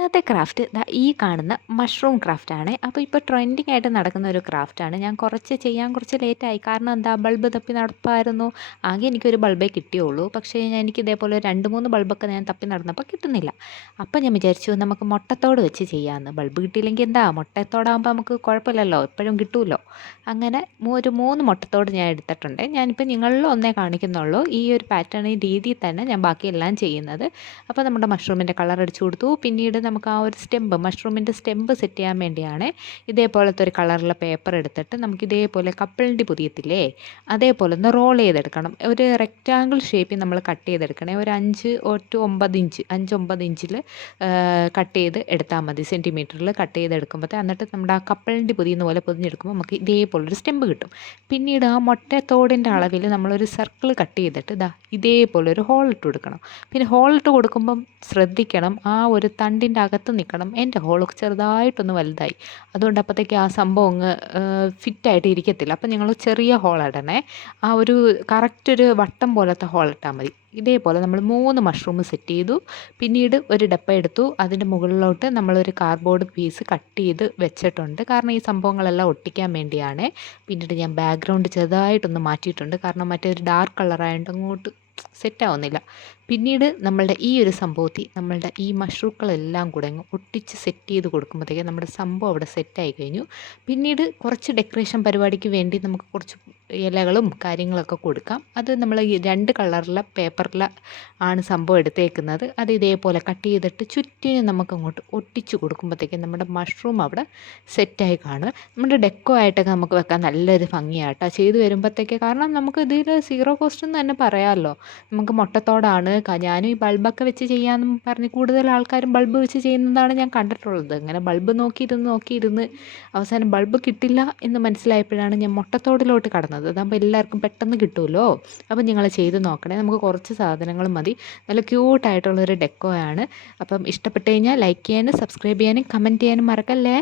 ഇന്നത്തെ ക്രാഫ്റ്റ് ദാ ഈ കാണുന്ന മഷ്റൂം ക്രാഫ്റ്റാണ്. അപ്പോൾ ഇപ്പോൾ ട്രെൻഡിങ് ആയിട്ട് നടക്കുന്ന ഒരു ക്രാഫ്റ്റാണ്. ഞാൻ ചെയ്യാൻ കുറച്ച് ലേറ്റായി. കാരണം എന്താ, ബൾബ് തപ്പി നടപ്പായിരുന്നു. ആകെ എനിക്കൊരു ബൾബേ കിട്ടിയുള്ളൂ. പക്ഷേ എനിക്ക് ഇതേപോലെ 2, 3 ബൾബൊക്കെ ഞാൻ തപ്പി നടന്നപ്പോൾ കിട്ടുന്നില്ല. അപ്പോൾ ഞാൻ വിചാരിച്ചു നമുക്ക് മുട്ടത്തോട് വെച്ച് ചെയ്യാമെന്ന്. ബൾബ് കിട്ടിയില്ലെങ്കിൽ എന്താ, മുട്ടത്തോടാകുമ്പോൾ നമുക്ക് കുഴപ്പമില്ലല്ലോ, എപ്പോഴും കിട്ടുമല്ലോ. അങ്ങനെ ഒരു 3 മുട്ടത്തോട് ഞാൻ എടുത്തിട്ടുണ്ട്. ഞാനിപ്പോൾ നിങ്ങളിൽ ഒന്നേ കാണിക്കുന്നുള്ളൂ. ഈ ഒരു പാറ്റേൺ, ഈ രീതിയിൽ തന്നെ ഞാൻ ബാക്കിയെല്ലാം ചെയ്യുന്നത്. അപ്പോൾ നമ്മുടെ മഷ്റൂമിൻ്റെ കളർ അടിച്ചു കൊടുത്തു. പിന്നീട് നമുക്ക് ആ ഒരു മഷ്റൂമിൻ്റെ സ്റ്റെമ്പ് സെറ്റ് ചെയ്യാൻ വേണ്ടിയാണ് ഇതേപോലത്തെ ഒരു കളറുള്ള പേപ്പർ എടുത്തിട്ട് നമുക്ക് ഇതേപോലെ കപ്പലിൻ്റെ പുതിയത്തില്ലേ, അതേപോലെ ഒന്ന് റോൾ ചെയ്തെടുക്കണം. ഒരു റെക്റ്റാങ്കിൾ ഷേപ്പിൽ നമ്മൾ കട്ട് ചെയ്തെടുക്കണേ. ഒരു 5 to 9 ഇഞ്ച് 5-9 ഇഞ്ചിൽ കട്ട് ചെയ്ത് എടുത്താൽ മതി, സെൻറ്റിമീറ്ററിൽ കട്ട് ചെയ്തെടുക്കുമ്പോഴത്തെ. എന്നിട്ട് നമ്മുടെ ആ കപ്പലിൻ്റെ പൊതിയുന്ന പോലെ പൊതിഞ്ഞെടുക്കുമ്പോൾ നമുക്ക് ഇതേപോലൊരു സ്റ്റെമ്പ് കിട്ടും. പിന്നീട് ആ മുട്ടത്തോടിൻ്റെ അളവിൽ നമ്മളൊരു സർക്കിൾ കട്ട് ചെയ്തിട്ട് ഇതേപോലെ ഒരു ഹോൾ ഇട്ട് കൊടുക്കണം. പിന്നെ ഹോൾ ഇട്ട് കൊടുക്കുമ്പം ശ്രദ്ധിക്കണം, ആ ഒരു തണ്ടിൻ്റെ അകത്ത് നിൽക്കണം. എൻ്റെ ഹോളൊക്കെ ചെറുതായിട്ടൊന്ന് വലുതായി, അതുകൊണ്ട് അപ്പോഴത്തേക്ക് ആ സംഭവം അങ്ങ് ഫിറ്റായിട്ട് ഇരിക്കത്തില്ല. അപ്പം നിങ്ങൾ ചെറിയ ഹോൾ ഇടണേ. ആ ഒരു കറക്റ്റ് ഒരു വട്ടം പോലത്തെ ഹോൾ ഇട്ടാൽ മതി. ഇതേപോലെ നമ്മൾ 3 മഷ്റൂം സെറ്റ് ചെയ്തു. പിന്നീട് ഒരു ഡപ്പ എടുത്തു. അതിൻ്റെ മുകളിലോട്ട് നമ്മളൊരു കാർഡ്ബോർഡ് പീസ് കട്ട് ചെയ്ത് വെച്ചിട്ടുണ്ട്. കാരണം ഈ സംഭവങ്ങളെല്ലാം ഒട്ടിക്കാൻ വേണ്ടിയാണ്. പിന്നീട് ഞാൻ ബാക്ക്ഗ്രൗണ്ട് ചെറുതായിട്ടൊന്ന് മാറ്റിയിട്ടുണ്ട്. കാരണം മറ്റേ ഒരു ഡാർക്ക് കളറായതുകൊണ്ട് അങ്ങോട്ട് സെറ്റാവുന്നില്ല. പിന്നീട് നമ്മളുടെ ഈ ഒരു സംഭവത്തിൽ നമ്മളുടെ ഈ മഷ്റൂക്കളെല്ലാം കൂടെ അങ്ങ് ഒട്ടിച്ച് സെറ്റ് ചെയ്ത് കൊടുക്കുമ്പോഴത്തേക്കും നമ്മുടെ സംഭവം അവിടെ സെറ്റായി കഴിഞ്ഞു. പിന്നീട് കുറച്ച് ഡെക്കറേഷൻ പരിപാടിക്ക് വേണ്ടി നമുക്ക് കുറച്ച് ഇലകളും കാര്യങ്ങളൊക്കെ കൊടുക്കാം. അത് നമ്മൾ ഈ 2 കളറിലെ പേപ്പറിൽ ആണ് സംഭവം എടുത്തേക്കുന്നത്. അത് ഇതേപോലെ കട്ട് ചെയ്തിട്ട് ചുറ്റിനും നമുക്കങ്ങോട്ട് ഒട്ടിച്ച് കൊടുക്കുമ്പോഴത്തേക്കും നമ്മുടെ മഷ്റൂം അവിടെ സെറ്റായി കാണും. നമ്മുടെ ഡെക്കോ ആയിട്ടൊക്കെ നമുക്ക് വെക്കാൻ നല്ലൊരു ഭംഗിയാട്ടോ ചെയ്ത് വരുമ്പോഴത്തേക്ക്. കാരണം നമുക്ക് ഇതിൽ സീറോ കോസ്റ്റ് എന്ന് തന്നെ പറയാമല്ലോ. നമുക്ക് മുട്ടത്തോടാണ്. ഞാനും ഈ ബൾബൊക്കെ വെച്ച് ചെയ്യാമെന്നും പറഞ്ഞ് കൂടുതൽ ആൾക്കാരും ബൾബ് വെച്ച് ചെയ്യുന്നതാണ് ഞാൻ കണ്ടിട്ടുള്ളത്. അങ്ങനെ ബൾബ് നോക്കിയിരുന്ന് അവസാനം ബൾബ് കിട്ടില്ല എന്ന് മനസ്സിലായപ്പോഴാണ് ഞാൻ മുട്ടത്തോടിലോട്ട് കടന്നത്. അതാകുമ്പോൾ എല്ലാവർക്കും പെട്ടെന്ന് കിട്ടുമല്ലോ. അപ്പോൾ നിങ്ങൾ ചെയ്ത് നോക്കണേ. നമുക്ക് കുറച്ച് സാധനങ്ങൾ മതി. നല്ല ക്യൂട്ടായിട്ടുള്ളൊരു ഡെക്കോ ആണ്. അപ്പം ഇഷ്ടപ്പെട്ട് കഴിഞ്ഞാൽ ലൈക്ക് ചെയ്യാനും സബ്സ്ക്രൈബ് ചെയ്യാനും കമൻറ്റ് ചെയ്യാനും മറക്കല്ലേ.